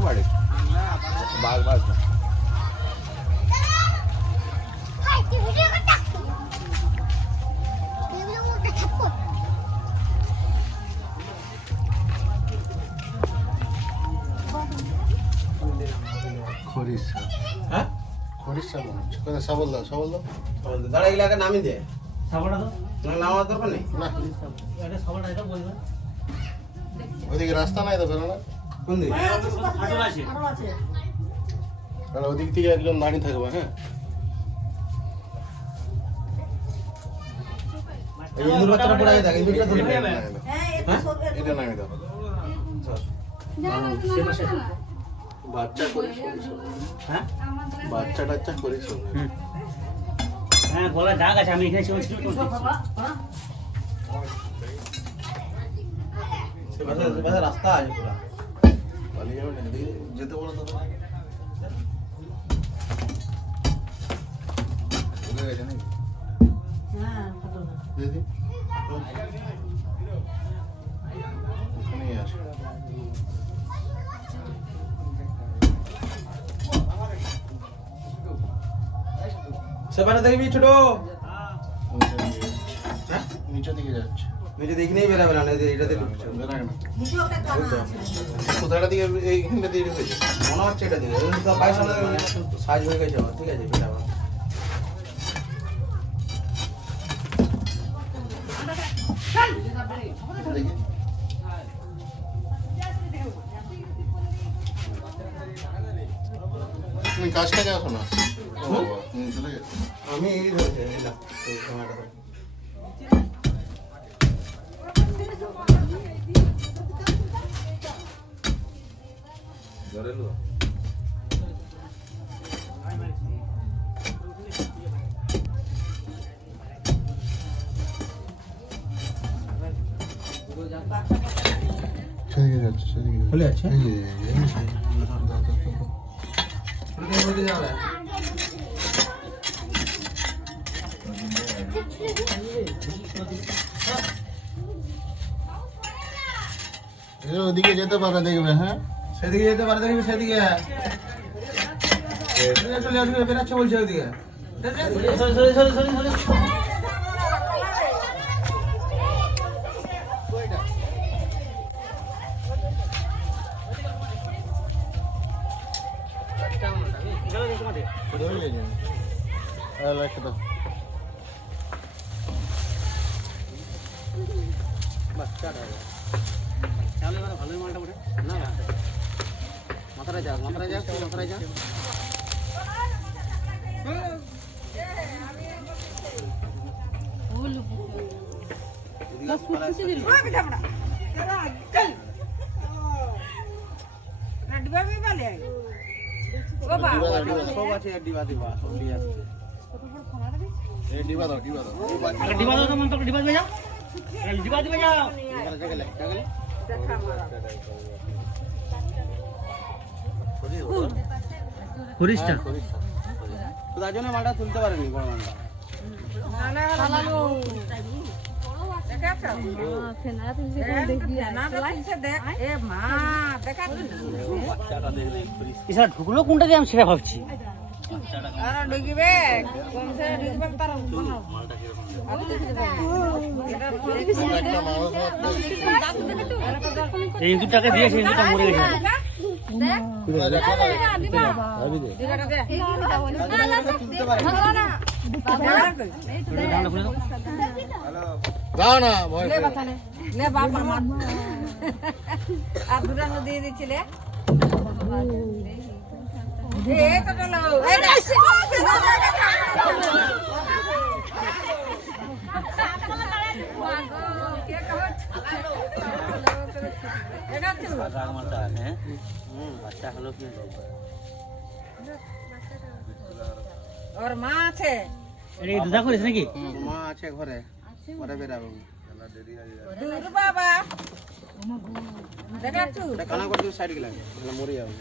বাড়ি বাঘ বাঘ খরিশা হ্যাঁ খরিশা মনে হচ্ছে কোথায় সবল দাও দাঁড়া এগুলাকে নামিয়ে দে সাবলটা তো তোমার নামার দরকার নেই না এটা সবলটা এটা বলবে ওদিকে রাস্তা নাই তো বেরো না কোন দিকে হাঁটু আছে আর ওদিক থেকে একজন দাঁড়িয়ে থাকবে হ্যাঁ এই ইন্দুর বাচ্চাটা পড়ে যায় ইন্দুরটা ধরে হ্যাঁ এটা নামিয়ে দাও বাচ্চা করে হ্যাঁ বাচ্চা টাচ্চা করে হ্যাঁ গলা দাগ আছে আমি এখানে ছিল রাস্তা আছে পুরা পালিয়ে যাবে না যেতে বলো তো দিদি ওখানেই আসো সেবারে দেখবি ছোট হ্যাঁ নিচে দিকে যাচ্ছে নিচে দেখি নেই বেরাবে না এটাতে ঢুকছে বেরাবে না কোথাটা দিকে এইখানটা দিয়ে ঢুকেছে মনে হচ্ছে এটা দিকে বাইশ সাইজ হয়ে গেছে ঠিক আছে বেরাবে দেখি তুমি কাজটা আসো না আমি এই ধরেছি সেদিকে যাচ্ছে সেদিকে খুলে যাচ্ছে ওদিকে যেতে পারে দেখবে হ্যাঁ সেদিকে যেতে পারে দেখবে সেদিকে চলে আসবে বেরাচ্ছে বলছে ওদিকে ভালোই মালটা ওঠে না মাথায় যাক খরিশটা তার জন্য মালটা তুলতে পারেনি বড় মালটা ঢুকলো কোনটা দিয়ে আমি সেটা ভাবছি এই ইঁদুরটাকে দিয়েছে ইঁদুরটা মরে গেছে দিয়ে দিচ্ছিলে ওর মা আছে দুধা করিস নাকি মা আছে ঘরে ঘরে বেরাবো দূর বাবা দেখাচ্ছু এটা কানা করে দিও সাইড গেলা মরে যাবে